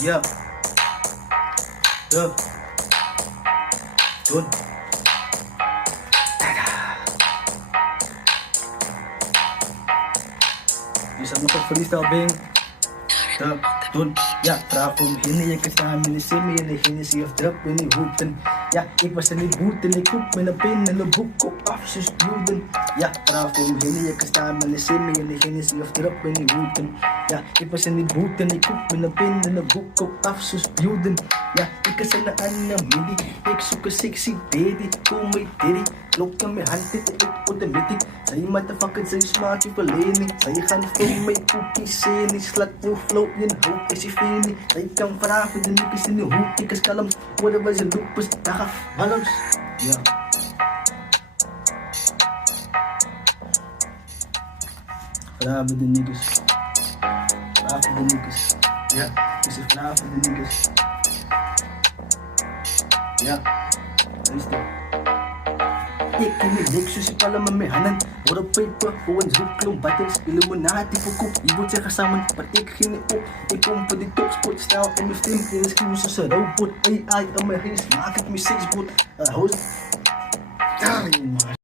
Yeah. Yeah. Dun. Isa mo pag freestyle bing. Drop, dun, ja, vraag om hinnen, je kan staan in de simmer, in de Hennessy of drop in die hoeken. Ja, ik was in die boet en ik koep met een pin en een boek op afzus bloeden. Ja, vraag om hinnen, je kan staan in de simmer, in de Hennessy of drop in die hoeken. Ja, ik was in die boet en ik koep met een pin en een boek op afzus bloeden. Ja, ik is in de andere midi, ik zoek een sexy baby, kom mee diddy. Klok aan mijn hand, dit ik automatic. Zij motherfucker, zij smaak je verlening. Zij gaan voor mij cookies en slat je flow in hoop is je feeling. Zij kan vragen, de nikkers in de hoek, ik is kalm. Worden wij zijn loopers, dagen, balans. Ja. Vraag met de nikkers. Vraag met de nikkers. Ja, is een vraag met de nikkers. Ja, luister. Ik ken niet niks, dus ik allemaal mee handen. Worden paper, voor een zoekklomp, battles, Illuminati voor kop. Je wordt zeggen samen, maar ik ging niet op. Ik kom voor die topsport, stijl en mijn stem. In de schreeuw zoals een robot, AI aan mijn geest, maak ik mijn seksbot. Host. Ja, man.